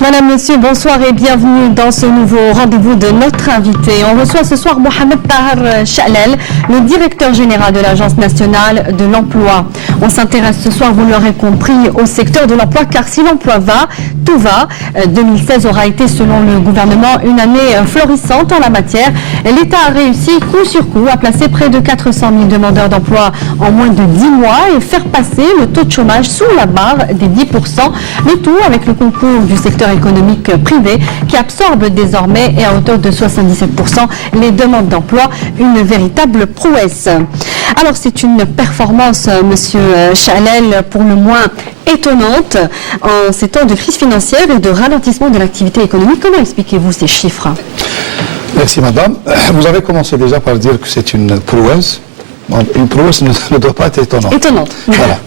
Madame, Monsieur, bonsoir et bienvenue dans ce nouveau rendez-vous de notre invité. On reçoit ce soir Mohamed Tahar Chalel, le directeur général de l'Agence nationale de l'emploi. On s'intéresse ce soir, vous l'aurez compris, au secteur de l'emploi, car si l'emploi va, tout va. 2016 aura été, selon le gouvernement, une année florissante en la matière. L'État a réussi coup sur coup à placer près de 400 000 demandeurs d'emploi en moins de 10 mois et faire passer le taux de chômage sous la barre des 10%. Le tout avec le concours du secteur économique privé qui absorbe désormais et à hauteur de 77% les demandes d'emploi, une véritable prouesse. Alors c'est une performance, Monsieur Chalel, pour le moins étonnante en ces temps de crise financière et de ralentissement de l'activité économique. Comment expliquez-vous ces chiffres? Merci Madame. Vous avez commencé déjà par dire que c'est une prouesse. Une prouesse ne doit pas être étonnante. Étonnante. Voilà.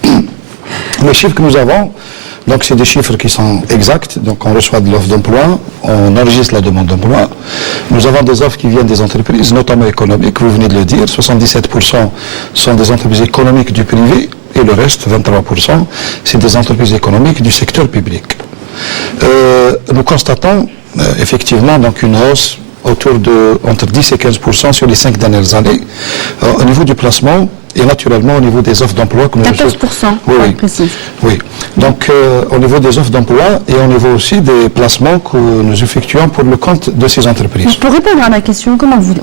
Les chiffres que nous avons, donc c'est des chiffres qui sont exacts. Donc on reçoit de l'offre d'emploi, on enregistre la demande d'emploi. Nous avons des offres qui viennent des entreprises, notamment économiques, vous venez de le dire. 77% sont des entreprises économiques du privé et le reste, 23%, c'est des entreprises économiques du secteur public. Nous constatons effectivement donc une hausse autour de entre 10 et 15% sur les 5 dernières années au niveau du placement et naturellement au niveau des offres d'emploi. 14%, oui, précise. Oui. Donc au niveau des offres d'emploi et au niveau aussi des placements que nous effectuons pour le compte de ces entreprises. Pour répondre à ma question, comment vous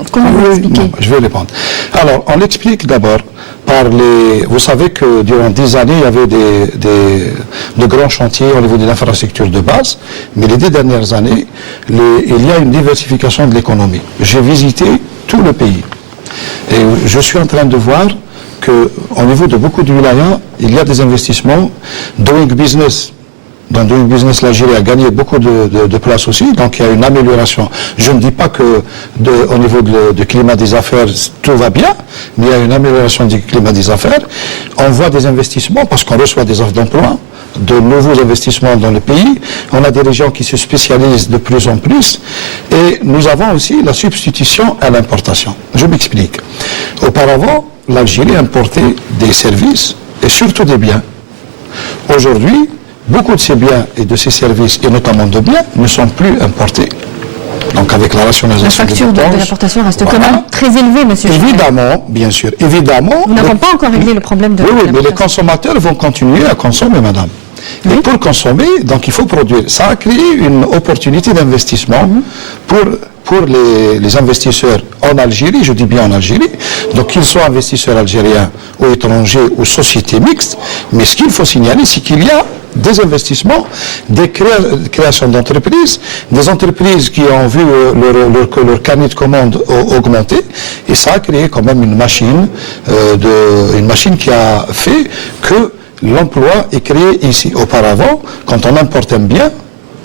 l'expliquez? Non, je vais répondre. Alors, on l'explique d'abord par les... Vous savez que durant 10 années, il y avait de grands chantiers au niveau de l'infrastructure de base, mais les 10 dernières années, il y a une diversification de l'économie. J'ai visité tout le pays et je suis en train de voir qu'au niveau de beaucoup de wilayas, il y a des investissements. Doing Business, dans Doing Business, l'Algérie a gagné beaucoup de place aussi, donc il y a une amélioration. Je ne dis pas que au niveau du climat des affaires, tout va bien, mais il y a une amélioration du climat des affaires. On voit des investissements parce qu'on reçoit des offres d'emploi, de nouveaux investissements dans le pays. On a des régions qui se spécialisent de plus en plus et nous avons aussi la substitution à l'importation. Je m'explique. Auparavant, l'Algérie importait des services et surtout des biens. Aujourd'hui, beaucoup de ces biens et de ces services, et notamment de biens, ne sont plus importés. Donc avec la rationalisation la facture de l'importation reste quand même très élevée, monsieur. Évidemment, bien sûr. Évidemment. Nous n'avons pas encore réglé le problème de oui, mais les consommateurs vont continuer à consommer, madame. Et pour consommer, donc il faut produire. Ça a créé une opportunité d'investissement pour les investisseurs en Algérie, je dis bien en Algérie, donc qu'ils soient investisseurs algériens ou étrangers ou sociétés mixtes, mais ce qu'il faut signaler, c'est qu'il y a des investissements, des créations d'entreprises, des entreprises qui ont vu leur carnet de commandes augmenter, et ça a créé quand même une machine qui a fait que l'emploi est créé ici. Auparavant, quand on importe un bien,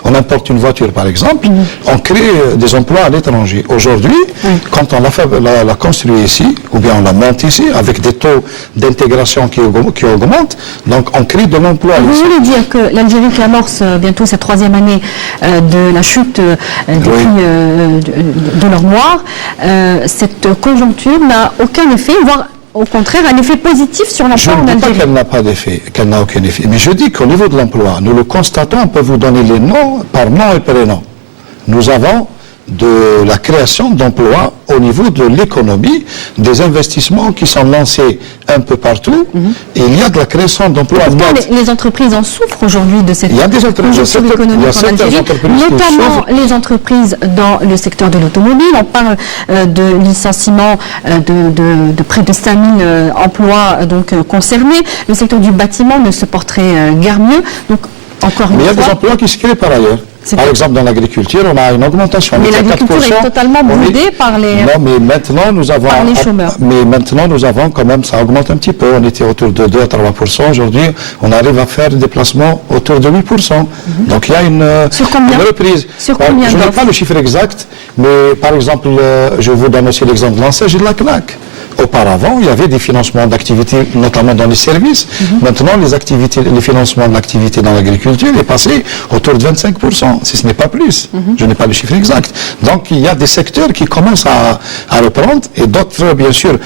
on importe une voiture par exemple, on crée des emplois à l'étranger. Aujourd'hui, quand on la construit ici, ou bien on la monte ici, avec des taux d'intégration qui augmentent, donc on crée de l'emploi ici. Vous voulez dire que l'Algérie qui amorce bientôt sa 3e année de la chute des prix de l'or noir, cette conjoncture n'a aucun effet, voire au contraire, un effet positif sur l'emploi en Algérie? Je ne dis pas qu'elle n'a pas d'effet, qu'elle n'a aucun effet. Mais je dis qu'au niveau de l'emploi, nous le constatons, on peut vous donner les noms par nom et prénom. Nous avons de la création d'emplois au niveau de l'économie, des investissements qui sont lancés un peu partout, et il y a de la création d'emplois. Les entreprises en souffrent aujourd'hui de cette conjoncture économique en Algérie, notamment les entreprises dans le secteur de l'automobile. On parle de licenciements de près de 5000 emplois concernés. Le secteur du bâtiment ne se porterait guère mieux. Donc, Encore Mais il y a une des fois. emplois qui se créent par ailleurs. Par exemple, dans l'agriculture, on a une augmentation. Mais On était à l'agriculture 4%. est totalement boudée par les... Non, mais maintenant, nous avons... Par les chômeurs. Mais maintenant, nous avons quand même, ça augmente un petit peu. On était autour de 2 à 3%. Aujourd'hui, on arrive à faire des déplacements autour de 8%. Donc, il y a une reprise. Sur combien Je n'ai d'offres pas le chiffre exact, mais par exemple, je vous donne aussi l'exemple de l'ANSES et de la CNAC. Auparavant, il y avait des financements d'activités, notamment dans les services. Maintenant, les financements de l'activité dans l'agriculture est passé autour de 25%, si ce n'est pas plus. Je n'ai pas le chiffre exact. Donc, il y a des secteurs qui commencent à reprendre et d'autres, bien sûr,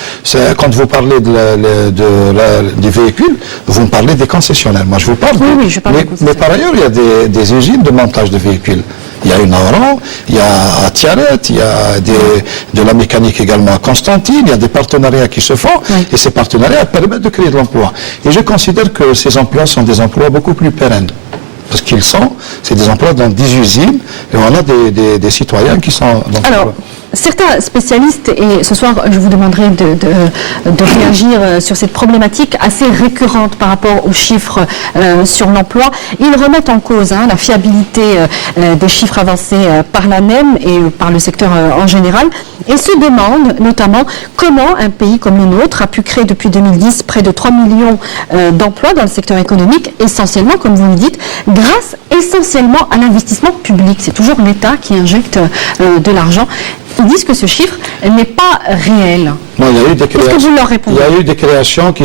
quand vous parlez des véhicules, vous me parlez des concessionnaires. Moi, je vous parle. Oui, je parle des concessionnaires. Mais par ailleurs, il y a des usines de montage de véhicules. Il y a une à Oran, il y a à Tiaret, il y a de la mécanique également à Constantine, il y a des partenariats qui se font, et ces partenariats permettent de créer de l'emploi. Et je considère que ces emplois sont des emplois beaucoup plus pérennes. Parce c'est des emplois dans 10 usines, et on a des citoyens qui sont... Alors, certains spécialistes, et ce soir je vous demanderai de réagir sur cette problématique assez récurrente par rapport aux chiffres sur l'emploi, ils remettent en cause la fiabilité des chiffres avancés par l'ANEM et par le secteur en général, et se demandent notamment comment un pays comme le nôtre a pu créer depuis 2010 près de 3 millions d'emplois dans le secteur économique, essentiellement, comme vous le dites, grâce essentiellement à l'investissement public. C'est toujours l'État qui injecte de l'argent. Ils disent que ce chiffre n'est pas réel. Non, il y a eu des créations. Qu'est-ce que vous leur répondez? Il y a eu des créations qui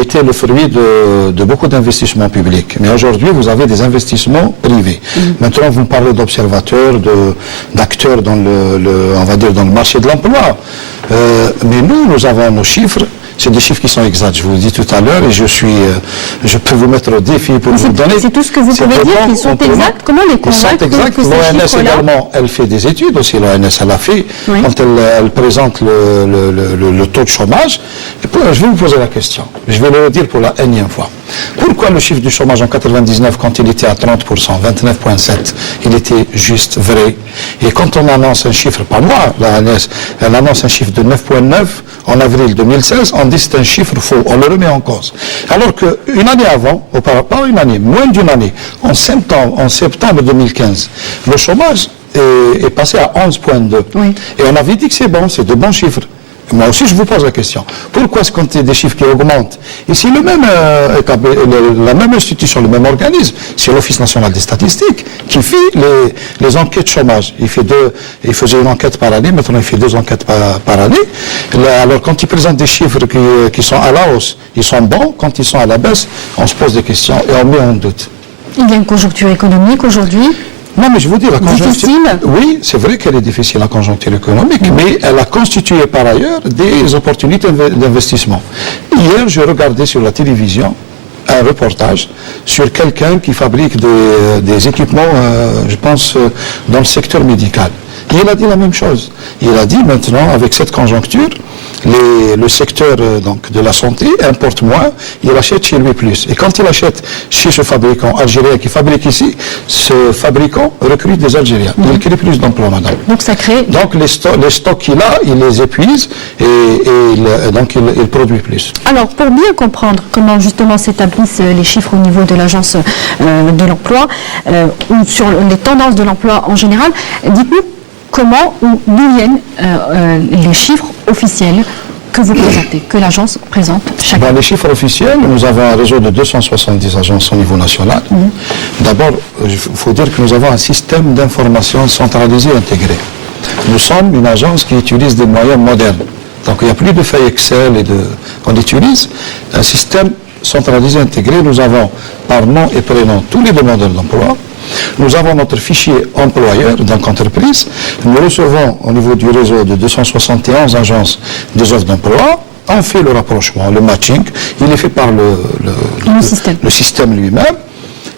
étaient le fruit de beaucoup d'investissements publics. Mais aujourd'hui, vous avez des investissements privés. Maintenant, vous me parlez d'observateurs, d'acteurs dans on va dire dans le marché de l'emploi. Mais nous avons nos chiffres. C'est des chiffres qui sont exacts, je vous le dis tout à l'heure, et je peux vous mettre au défi pour vous donner. C'est tout ce que vous pouvez dire, qu'ils sont exacts. Comment les convaincre que ces L'ONS également, elle fait des études aussi, l'ONS, elle a fait, quand elle présente le taux de chômage. Et je vais vous poser la question, je vais le dire pour la énième fois. Pourquoi le chiffre du chômage en 99, quand il était à 30%, 29,7, il était juste vrai? Et quand on annonce un chiffre, pas moi, l'ONS, elle annonce un chiffre de 9,9 en avril 2016, on dit c'est un chiffre faux, on le remet en cause. Alors qu'une année avant, pas une année, moins d'une année, en septembre 2015, le chômage est passé à 11,2. Et on avait dit que c'est bon, c'est de bons chiffres. Moi aussi, je vous pose la question. Pourquoi est-ce qu'on a des chiffres qui augmentent? Et c'est la même institution, le même organisme, c'est l'Office national des statistiques qui fait les enquêtes chômage. Il faisait une enquête par année, maintenant il fait 2 enquêtes par année. Alors quand il présente des chiffres qui sont à la hausse, ils sont bons. Quand ils sont à la baisse, on se pose des questions et on met en doute. Il y a une conjoncture économique aujourd'hui. Non, mais je vous dis, la conjoncture... Difficile. Oui, c'est vrai qu'elle est difficile, la conjoncture économique, mais elle a constitué par ailleurs des opportunités d'investissement. Hier, je regardais sur la télévision un reportage sur quelqu'un qui fabrique des équipements, je pense, dans le secteur médical. Et il a dit la même chose. Il a dit maintenant, avec cette conjoncture, le secteur de la santé importe moins, il achète chez lui plus. Et quand il achète chez ce fabricant algérien qui fabrique ici, ce fabricant recrute des Algériens. Il crée plus d'emplois, madame. Donc ça crée... Donc les stocks qu'il a, il les épuise et donc il produit plus. Alors pour bien comprendre comment justement s'établissent les chiffres au niveau de l'agence de l'emploi ou sur les tendances de l'emploi en général, dites-nous comment ou d'où viennent les chiffres officiels que vous présentez, que l'agence présente chaque année? Les chiffres officiels, nous avons un réseau de 270 agences au niveau national. D'abord, il faut dire que nous avons un système d'information centralisé intégré. Nous sommes une agence qui utilise des moyens modernes. Donc il n'y a plus de feuilles Excel qu'on utilise. Un système centralisé intégré, nous avons par nom et prénom tous les demandeurs d'emploi. Nous avons notre fichier employeur, donc entreprise. Nous recevons au niveau du réseau de 271 agences des offres d'emploi. On fait le rapprochement, le matching. Il est fait par le système lui-même.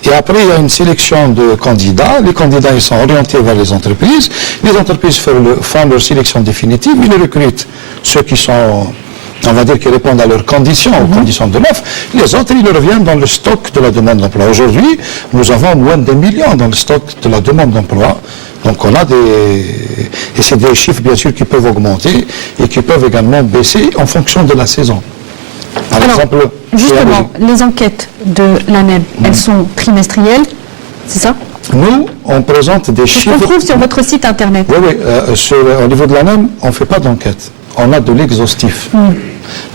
Et après, il y a une sélection de candidats. Les candidats, ils sont orientés vers les entreprises. Les entreprises font leur sélection définitive. Ils recrutent ceux qui sont... on va dire, qui répondent à leurs conditions, aux conditions de l'offre. Les autres, ils reviennent dans le stock de la demande d'emploi. Aujourd'hui, nous avons moins de 2 millions dans le stock de la demande d'emploi. Donc on a et c'est des chiffres, bien sûr, qui peuvent augmenter et qui peuvent également baisser en fonction de la saison. Par exemple, justement, les enquêtes de l'ANEM, elles sont trimestrielles, c'est ça? Nous, on présente des C'est ce chiffres. qu'on trouve sur votre site internet. Oui, oui. Au niveau de l'ANEM, on ne fait pas d'enquête. On a de l'exhaustif.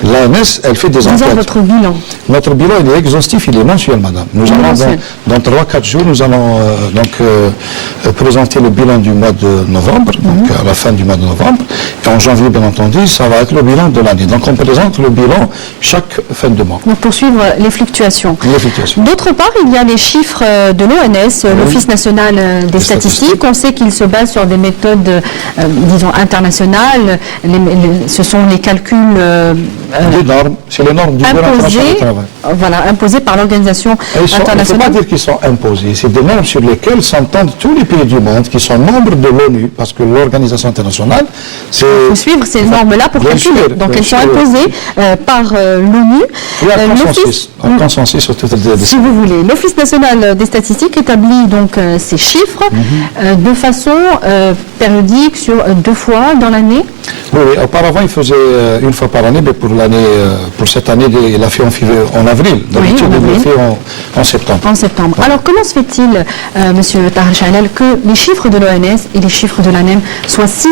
L'ANS, elle fait des Disons enquêtes. votre bilan. Notre bilan, il est exhaustif, il est mensuel, madame. Nous Il est allons, mensuel. dans 3-4 jours, nous allons présenter le bilan du mois de novembre, donc à la fin du mois de novembre. Et en janvier, bien entendu, ça va être le bilan de l'année. Donc on présente le bilan chaque fin de mois. Donc pour suivre les fluctuations. Les fluctuations. D'autre part, il y a les chiffres de l'ONS, l'Office national des statistiques. On sait qu'il se base sur des méthodes, disons, internationales. Ce sont les calculs Des normes, c'est les normes du Bureau international du travail. imposées par l'organisation Il ne faut pas internationale. dire qu'ils sont imposés, c'est des normes sur lesquelles s'entendent tous les pays du monde qui sont membres de l'ONU, parce que l'organisation internationale, c'est... Il faut suivre ces normes-là pour Bien calculer. sûr, Donc bien elles sont sûr. imposées par l'ONU. Il y a un L'Office- consensus sur toutes les Si vous voulez, l'Office national des statistiques établit donc ces chiffres de façon périodique sur 2 fois dans l'année. Oui, oui, auparavant, il faisait une fois par année, mais pour cette année, il a fait en avril. D'habitude, en il avril. le fait en septembre. En septembre. Ouais. Alors, comment se fait-il, Monsieur Tahar Chahel, que les chiffres de l'ONS et les chiffres de l'ANEM soient si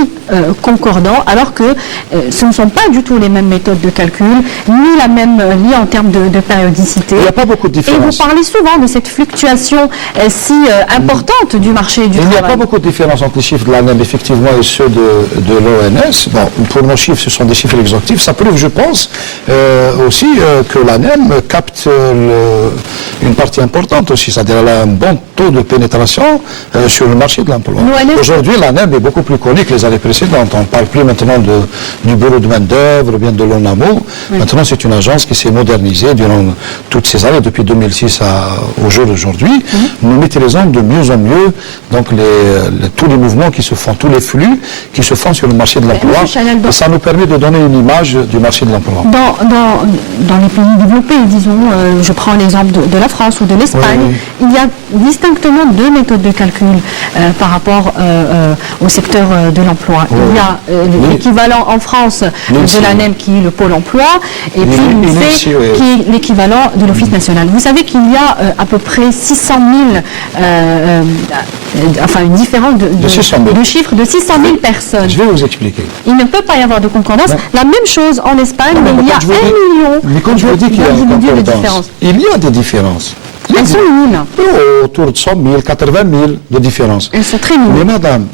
concordants, alors que ce ne sont pas du tout les mêmes méthodes de calcul, ni la même liée en termes de périodicité? Il n'y a pas beaucoup de Et vous différence. parlez souvent de cette fluctuation si importante du marché du Il n'y a travail. pas beaucoup de différence entre les chiffres de l'ANEM, effectivement, et ceux de l'ONS. Bon, pour nos chiffres, ce sont des chiffres exhaustifs. Ça prouve, je pense, aussi que l'ANEM capte une partie importante aussi, c'est-à-dire elle a un bon taux de pénétration sur le marché de l'emploi. L'ONS Aujourd'hui, l'ANEM est beaucoup plus connue que les années précédentes. On ne parle plus maintenant du bureau de main-d'œuvre ou bien de l'ONAMO. Oui. Maintenant, c'est une agence qui s'est modernisée durant toutes ces années, depuis 2006 au jour d'aujourd'hui. Nous maîtrisons de mieux en mieux donc tous les mouvements qui se font, tous les flux qui se font sur le marché de l'emploi. Monsieur Chanel, Et ça nous permet de donner une image du marché de l'emploi. Dans les pays développés, disons, je prends l'exemple de la France ou de l'Espagne, Oui, il y a distinctement 2 méthodes de calcul par rapport au secteur de l'emploi. Oui. Il y a Oui. l'équivalent en France L'INSEE, de l'ANEM qui est le pôle emploi, et puis l'INSEE l'INSEE, oui. qui est l'équivalent de l'Office national. Vous savez qu'il y a à peu près 600 000, enfin une différence De 600 000. de chiffres de 600 000 personnes. Je vais vous expliquer. Il ne peut pas y avoir de concordance. Non. La même chose en Espagne, Non, mais il y a quand je vous 1 dis- million Mais quand je vous dis qu'il y a une d'individus de concordance, différence. il y a des différences. Il y a Elles des- sont minimes. autour de 100 000, 80 000 de différence. Elles sont très Mais minimes. madame,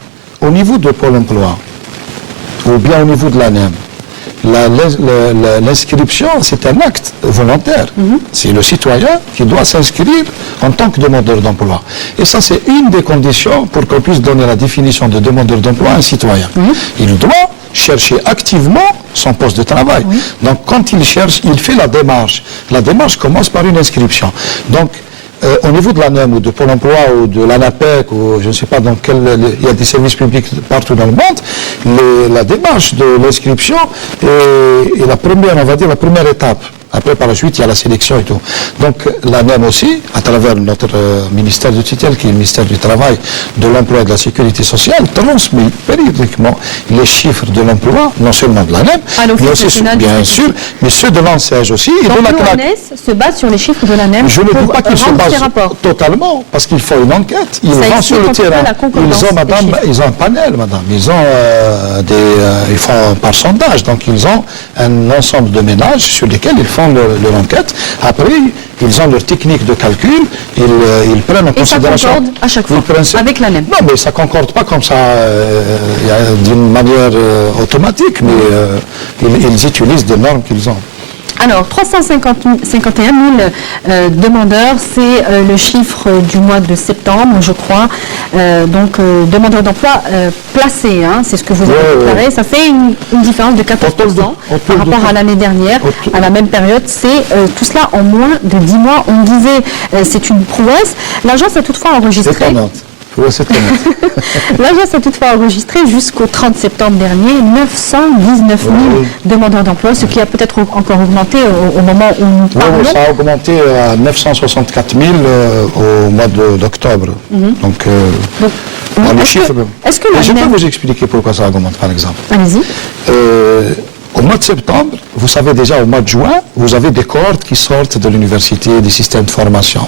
au niveau de Pôle emploi, ou bien au niveau de l'ANEM, l'inscription, c'est un acte volontaire. C'est le citoyen qui doit s'inscrire en tant que demandeur d'emploi. Et ça, c'est une des conditions pour qu'on puisse donner la définition de demandeur d'emploi à un citoyen. Il doit chercher activement son poste de travail. Donc, quand il cherche, il fait la démarche. La démarche commence par une inscription. Donc, au niveau de l'ANEM ou de Pôle emploi ou de l'ANAPEC ou je ne sais pas dans quel... Il y a des services publics partout dans le monde. La démarche de l'inscription est la première, on va dire, la première étape. Après, par la suite, il y a la sélection et tout. Donc, l'ANEM aussi, à travers notre ministère de tutelle, qui est le ministère du Travail, de l'Emploi et de la Sécurité sociale, transmet périodiquement les chiffres de l'emploi, non seulement de l'ANEM, À l'Office mais aussi, national des bien sûr, mais ceux de l'ANSES aussi. Et Donc de la CNAC. l'ONS se base sur les chiffres de l'ANEM Je ne pour dis pas qu'ils se rendre ces basent rapports. totalement, parce qu'il faut une enquête. Ils Ça vont explique sur le en tout cas terrain. la concordance Ils ont, des madame, chiffres. ils ont un panel, madame. Ils ont ils font par sondage. Donc, ils ont un ensemble de ménages sur lesquels ils font leur enquête. Après, ils ont leur technique de calcul. Ils prennent en Et ça considération. concorde à chaque fois Ils prennent ça- avec l'ANEM. Non, mais ça ne concorde pas comme ça d'une manière automatique, mais ils utilisent des normes qu'ils ont. Alors, 351 000 demandeurs, c'est le chiffre du mois de septembre, je crois. Donc, demandeurs d'emploi placés, hein, c'est ce que vous avez Ouais, déclaré. Ça fait une différence de 14% Autour par rapport de- à l'année dernière, autour- à la même période. C'est tout cela en moins de 10 mois. On disait, c'est une prouesse. L'agence a toutefois enregistré... C'est étonnant. Ouais, c'est étonnant. L'agence a toutefois enregistré jusqu'au 30 septembre dernier 919 000 Oui. demandeurs d'emploi, ce qui a peut-être encore augmenté au moment où nous Oui, parlons. ça a augmenté à 964 000 au mois d'octobre. Donc, dans le est-ce chiffre. que Mais je peux l'ANEM- vous expliquer pourquoi ça augmente, par exemple. Allez-y. Au mois de septembre, vous savez déjà au mois de juin, vous avez des cohortes qui sortent de l'université, des systèmes de formation.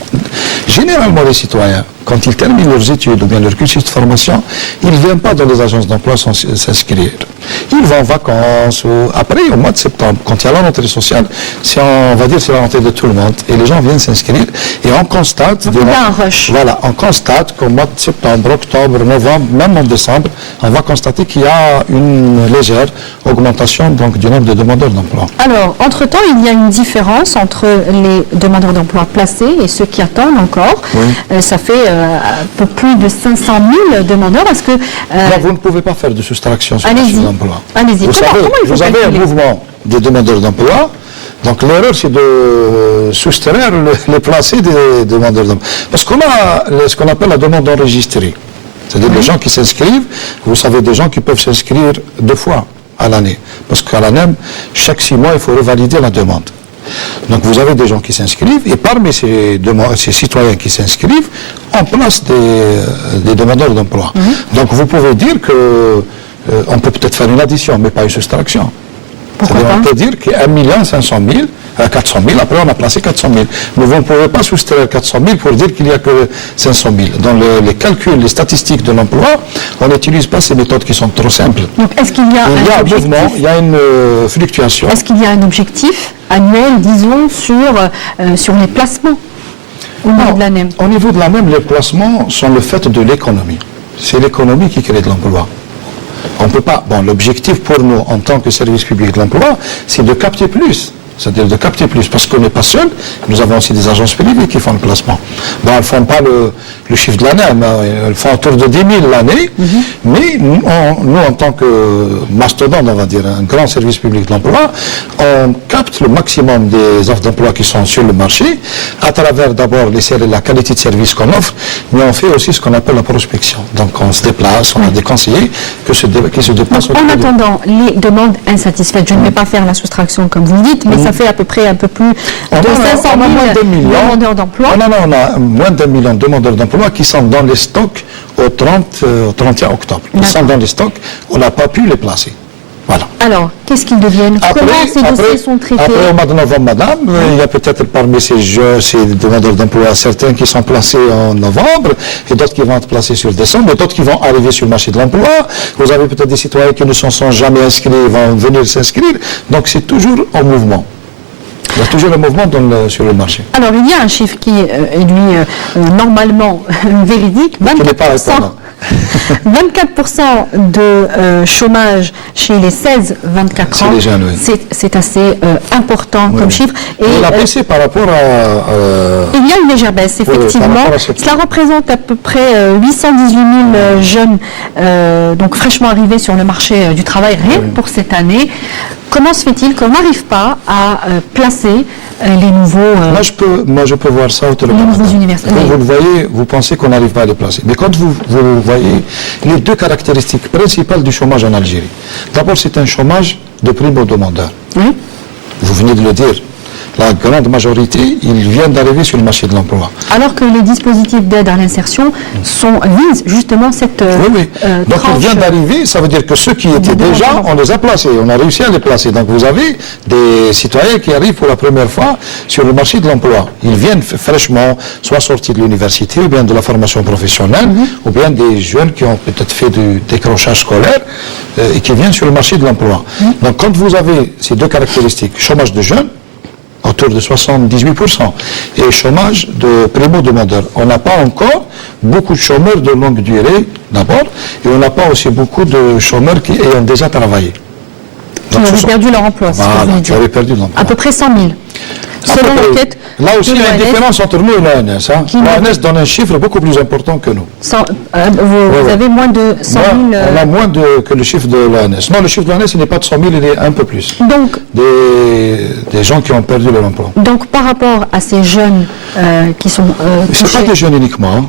Généralement, les citoyens, quand ils terminent leurs études ou bien leur cursus de formation, ils ne viennent pas dans les agences d'emploi sans s'inscrire. Ils vont en vacances, ou après, au mois de septembre, quand il y a la rentrée sociale, on va dire c'est la rentrée de tout le monde, et les gens viennent s'inscrire, et on constate... Il y a un rush. Voilà, on constate qu'au mois de septembre, octobre, novembre, même en décembre, on va constater qu'il y a une légère augmentation donc, du nombre de demandeurs d'emploi. Alors, entre-temps, il y a une différence entre les demandeurs d'emploi placés et ceux qui attendent encore. Oui. Ça fait un peu plus de 500 000 demandeurs. Est-ce que... Là, vous ne pouvez pas faire de soustraction sur le marché de l'emploi. Allez-y. Vous avez un mouvement des demandeurs d'emploi. Donc l'erreur, c'est de soustraire les placés des demandeurs d'emploi. Parce qu'on a ce qu'on appelle la demande enregistrée. C'est-à-dire les gens qui s'inscrivent, vous savez, des gens qui peuvent s'inscrire 2 fois à l'année. Parce qu'à l'ANEM, chaque 6 mois, il faut revalider la demande. Donc vous avez des gens qui s'inscrivent, et parmi ces citoyens qui s'inscrivent, on place des demandeurs d'emploi. Donc vous pouvez dire que on peut peut-être faire une addition, mais pas une soustraction. On peut dire qu'il y a 1 500 000, 400 000, après on a placé 400 000. Mais vous ne pouvez pas soustraire 400 000 pour dire qu'il n'y a que 500 000. Dans les calculs, les statistiques de l'emploi, on n'utilise pas ces méthodes qui sont trop simples. Donc est-ce qu'il y a un mouvement, il y a une fluctuation. Est-ce qu'il y a un objectif annuel, disons, sur les placements au niveau de l'ANEM? Au niveau de l'ANEM, les placements sont le fait de l'économie. C'est l'économie qui crée de l'emploi. On ne peut pas. Bon, l'objectif pour nous, en tant que service public de l'emploi, c'est de capter plus. C'est-à-dire de capter plus. Parce qu'on n'est pas seul. Nous avons aussi des agences privées qui font le placement. Bon, elles ne font pas le chiffre de l'ANEM. Elles font autour de 10 000 l'année. Mais nous, en tant que mastodonte, on va dire, un grand service public de l'emploi, on capte le maximum des offres d'emploi qui sont sur le marché, à travers d'abord la qualité de service qu'on offre, mais on fait aussi ce qu'on appelle la prospection. Donc on se déplace, on a des conseillers qui se déplacent. En attendant, les demandes insatisfaites, je ne vais pas faire la soustraction comme vous le dites, mais ça fait à peu près un peu plus de 500 000 demandeurs d'emploi. Non, on a moins d'1 million de demandeurs d'emploi qui sont dans les stocks au 31 octobre. Ils sont dans les stocks, on n'a pas pu les placer. Voilà. Alors, qu'est-ce qu'ils deviennent? Comment ces dossiers sont traités? Après, au mois de novembre, madame, il y a peut-être parmi ces demandeurs d'emploi certains qui sont placés en novembre, et d'autres qui vont être placés sur décembre, et d'autres qui vont arriver sur le marché de l'emploi. Vous avez peut-être des citoyens qui ne se sont jamais inscrits, vont venir s'inscrire. Donc, c'est toujours en mouvement. Il y a toujours un mouvement sur le marché. Alors, il y a un chiffre qui est, lui, normalement véridique, 24%. 24% de chômage chez les 16-24 ans, c'est assez important comme chiffre. Et il a baissé par rapport à... Il y a une légère baisse, effectivement. Cela représente à peu près 818 000 jeunes donc fraîchement arrivés sur le marché du travail rien pour cette année. Comment se fait-il qu'on n'arrive pas à placer les nouveaux... Moi, je peux voir ça autrement. Les nouveaux universitaires. Vous le voyez, vous pensez qu'on n'arrive pas à les placer. Mais quand vous voyez les 2 caractéristiques principales du chômage en Algérie. D'abord, c'est un chômage de primo-demandeurs. Oui. Vous venez de le dire. La grande majorité, ils viennent d'arriver sur le marché de l'emploi. Alors que les dispositifs d'aide à l'insertion visent justement cette Donc ils viennent d'arriver, ça veut dire que ceux qui étaient déjà, on les a placés, on a réussi à les placer. Donc vous avez des citoyens qui arrivent pour la première fois sur le marché de l'emploi. Ils viennent fraîchement, soit sortis de l'université, ou bien de la formation professionnelle, ou bien des jeunes qui ont peut-être fait du décrochage scolaire et qui viennent sur le marché de l'emploi. Donc quand vous avez ces 2 caractéristiques, chômage de jeunes, autour de 78%, et chômage de primo-demandeurs. On n'a pas encore beaucoup de chômeurs de longue durée, d'abord, et on n'a pas aussi beaucoup de chômeurs qui ayant déjà travaillé. Qui ont perdu leur emploi, c'est ce que vous voulez dire. Perdu l'emploi. À peu près 100 000. Selon l'enquête. Là aussi, il y a une différence entre nous et l'ONS. L'ONS donne un chiffre beaucoup plus important que nous. Vous avez moins de 100 000... On a moins que le chiffre de l'ONS. Non, le chiffre de l'ONS, il n'est pas de 100 000, il est un peu plus. Donc, des gens qui ont perdu leur emploi. Donc, par rapport à ces jeunes qui sont... Ce ne sont pas des jeunes uniquement.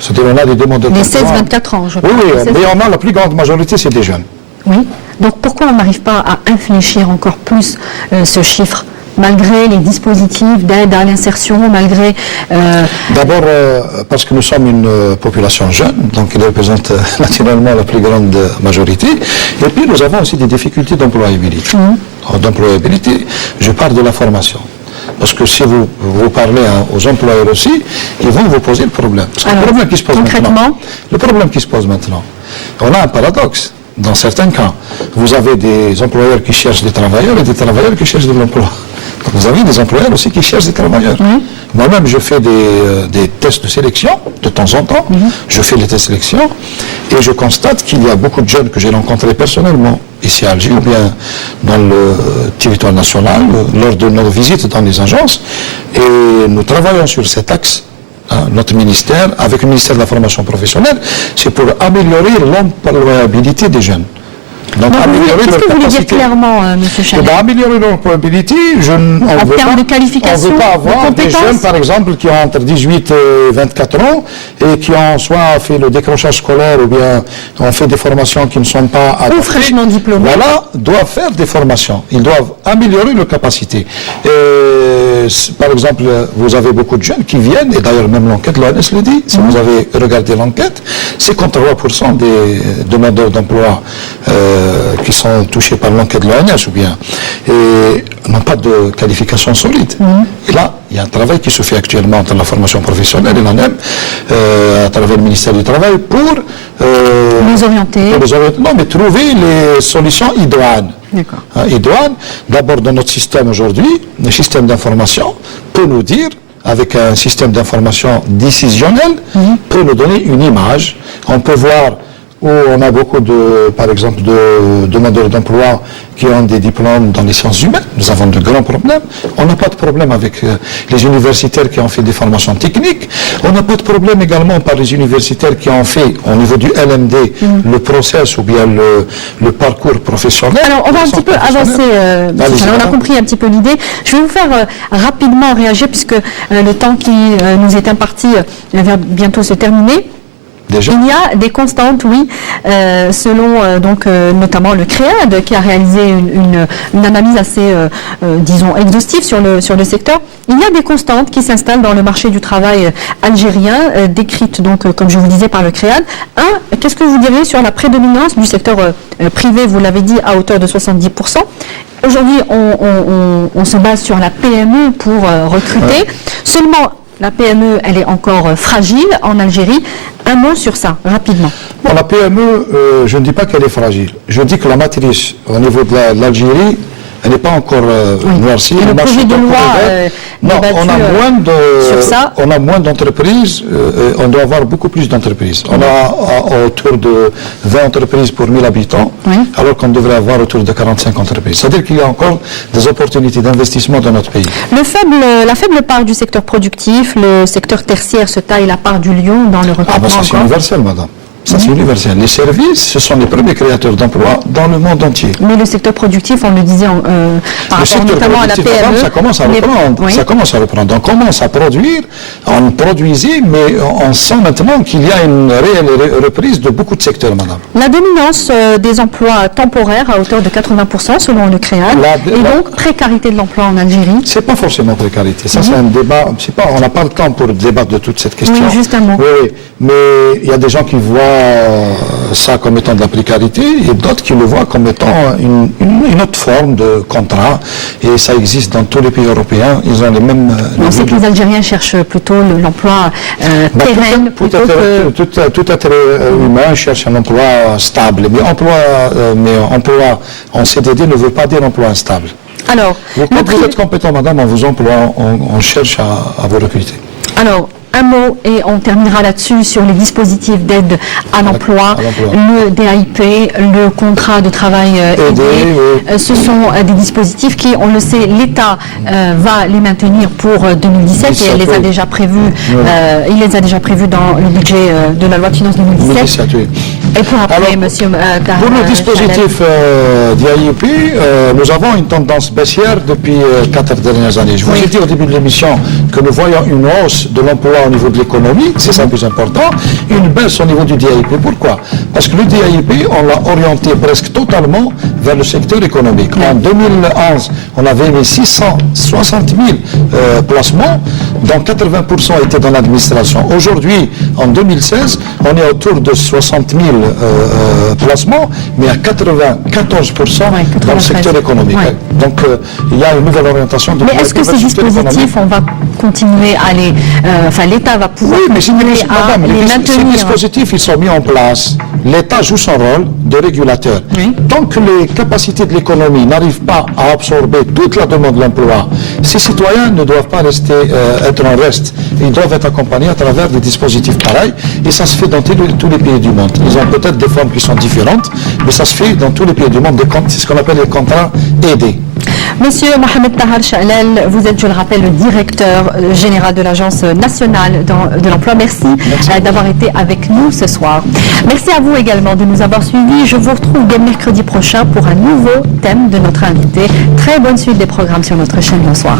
C'est-à-dire, on a des demandeurs d'emploi. Les 16-24 ans, je crois. Oui, mais on a la plus grande majorité, c'est des jeunes. Oui. Donc, pourquoi on n'arrive pas à infléchir encore plus ce chiffre malgré les dispositifs d'aide à l'insertion, malgré... D'abord, parce que nous sommes une population jeune, donc elle représente naturellement la plus grande majorité. Et puis, nous avons aussi des difficultés d'employabilité. D'employabilité, je parle de la formation. Parce que si vous parlez aux employeurs aussi, ils vont vous poser le problème. Alors, le problème qui se pose maintenant, on a un paradoxe. Dans certains cas, vous avez des employeurs qui cherchent des travailleurs et des travailleurs qui cherchent de l'emploi. Vous avez des employeurs aussi qui cherchent des travailleurs. Moi-même, je fais des tests de sélection de temps en temps. Je fais les tests de sélection et je constate qu'il y a beaucoup de jeunes que j'ai rencontrés personnellement ici à Alger ou bien dans le territoire national lors de nos visites dans les agences. Et nous travaillons sur cet axe. Notre ministère, avec le ministère de la formation professionnelle, c'est pour améliorer l'employabilité des jeunes. Donc, qu'est-ce que vous voulez dire clairement, M. Chalel? Améliorer l'employabilité, en termes de qualification, on ne veut pas avoir des jeunes, par exemple, qui ont entre 18 et 24 ans et qui ont soit fait le décrochage scolaire ou bien ont fait des formations qui ne sont pas adaptées. Ou fraîchement diplômés. Voilà, doivent faire des formations. Ils doivent améliorer leurs capacités. Par exemple, vous avez beaucoup de jeunes qui viennent, et d'ailleurs même l'enquête, l'ONS le dit, si vous avez regardé l'enquête, 53% des demandeurs d'emploi qui sont touchés par l'enquête de l'ONS ou bien, et n'ont pas de qualification solide. Et là, il y a un travail qui se fait actuellement entre la formation professionnelle et l'ANEM, à travers le ministère du Travail, pour nous orienter. Non, mais trouver les solutions idoines. D'accord. Idoines, d'abord dans notre système aujourd'hui, le système d'information peut nous dire, avec un système d'information décisionnel, peut nous donner une image. On peut voir où on a beaucoup par exemple, de demandeurs d'emploi qui ont des diplômes dans les sciences humaines. Nous avons de grands problèmes. On n'a pas de problème avec les universitaires qui ont fait des formations techniques. On n'a pas de problème également par les universitaires qui ont fait, au niveau du LMD, le process ou bien le parcours professionnel. Alors, on va un petit peu avancer. On a compris un petit peu l'idée. Je vais vous faire rapidement réagir puisque le temps qui nous est imparti va bientôt se terminer. Déjà. Il y a des constantes, oui, selon donc notamment le CREAD qui a réalisé une analyse assez, disons, exhaustive sur le secteur. Il y a des constantes qui s'installent dans le marché du travail algérien, décrites donc, comme je vous le disais, par le CREAD. Qu'est-ce que vous direz sur la prédominance du secteur privé, vous l'avez dit, à hauteur de 70%. Aujourd'hui, on se base sur la PME pour recruter. Seulement, la PME, elle est encore fragile en Algérie. Un mot sur ça, rapidement. Bon, la PME, je ne dis pas qu'elle est fragile. Je dis que la matrice, au niveau de l'Algérie, elle n'est pas encore noircie. Le projet de loi non, on a moins d'entreprises, on doit avoir beaucoup plus d'entreprises. On a autour de 20 entreprises pour 1000 habitants, alors qu'on devrait avoir autour de 45 entreprises. C'est-à-dire qu'il y a encore des opportunités d'investissement dans notre pays. La faible part du secteur productif, le secteur tertiaire se taille la part du lion dans le recrutement. Ça c'est universel, madame. Ça, c'est universel. Les services, ce sont les premiers créateurs d'emplois dans le monde entier. Mais le secteur productif, on le disait par rapport notamment à la PME... Ça commence à reprendre. Ça commence à reprendre. On commence à produire, on produisait, mais on sent maintenant qu'il y a une réelle reprise de beaucoup de secteurs, madame. La dominance des emplois temporaires à hauteur de 80% selon le CREAD, et donc précarité de l'emploi en Algérie. C'est pas forcément précarité. Ça, c'est un débat. On n'a pas le temps pour débattre de toute cette question. Oui, justement. Oui, mais il y a des gens qui voient ça comme étant de la précarité et d'autres qui le voient comme étant une autre forme de contrat, et ça existe dans tous les pays européens. Ils ont les mêmes... On sait que les Algériens cherchent plutôt l'emploi pérenne plutôt que... Tout être humain cherche un emploi stable, mais emploi en CDD ne veut pas dire emploi instable. Alors, quand vous êtes compétent, madame, on vous emploie, on cherche à vous recruter. Alors, un mot et on terminera là-dessus sur les dispositifs d'aide à l'emploi, le DAIP, le contrat de travail aidé. Ce sont des dispositifs qui, on le sait, l'État va les maintenir pour 2017 et il les a déjà prévus. Il les a déjà prévus dans le budget de la loi de finances 2017. Et pour après, monsieur Tahar, pour le dispositif DAIP, nous avons une tendance baissière depuis 4 dernières années. Je vous ai dit au début de l'émission que nous voyons une hausse de l'emploi au niveau de l'économie, c'est ça le plus important, une baisse au niveau du DAIP. Pourquoi? Parce que le DAIP, on l'a orienté presque totalement vers le secteur économique. En 2011, on avait mis 660 000 placements, dont 80% étaient dans l'administration. Aujourd'hui, en 2016, on est autour de 60 000 placements, mais à 94% dans le secteur économique. Ouais. Donc, il y a une nouvelle orientation de Mais est-ce que ces dispositifs, on va continuer à les... enfin, l'État va pouvoir continuer à les maintenir? Ces dispositifs, ils sont mis en place. L'État joue son rôle de régulateur. Oui. Tant que les capacités de l'économie n'arrivent pas à absorber toute la demande de l'emploi, ces citoyens ne doivent pas rester, être en reste. Ils doivent être accompagnés à travers des dispositifs pareils. Et ça se fait dans tous les pays du monde. Ils ont peut-être des formes qui sont différentes, mais ça se fait dans tous les pays du monde. C'est ce qu'on appelle les contrats aidés. Monsieur Mohamed Tahar Cha'lel, vous êtes, je le rappelle, le directeur général de l'Agence nationale de l'emploi. Merci d'avoir été avec nous ce soir. Merci à vous également de nous avoir suivis. Je vous retrouve dès mercredi prochain pour un nouveau thème de notre invité. Très bonne suite des programmes sur notre chaîne. Bonsoir.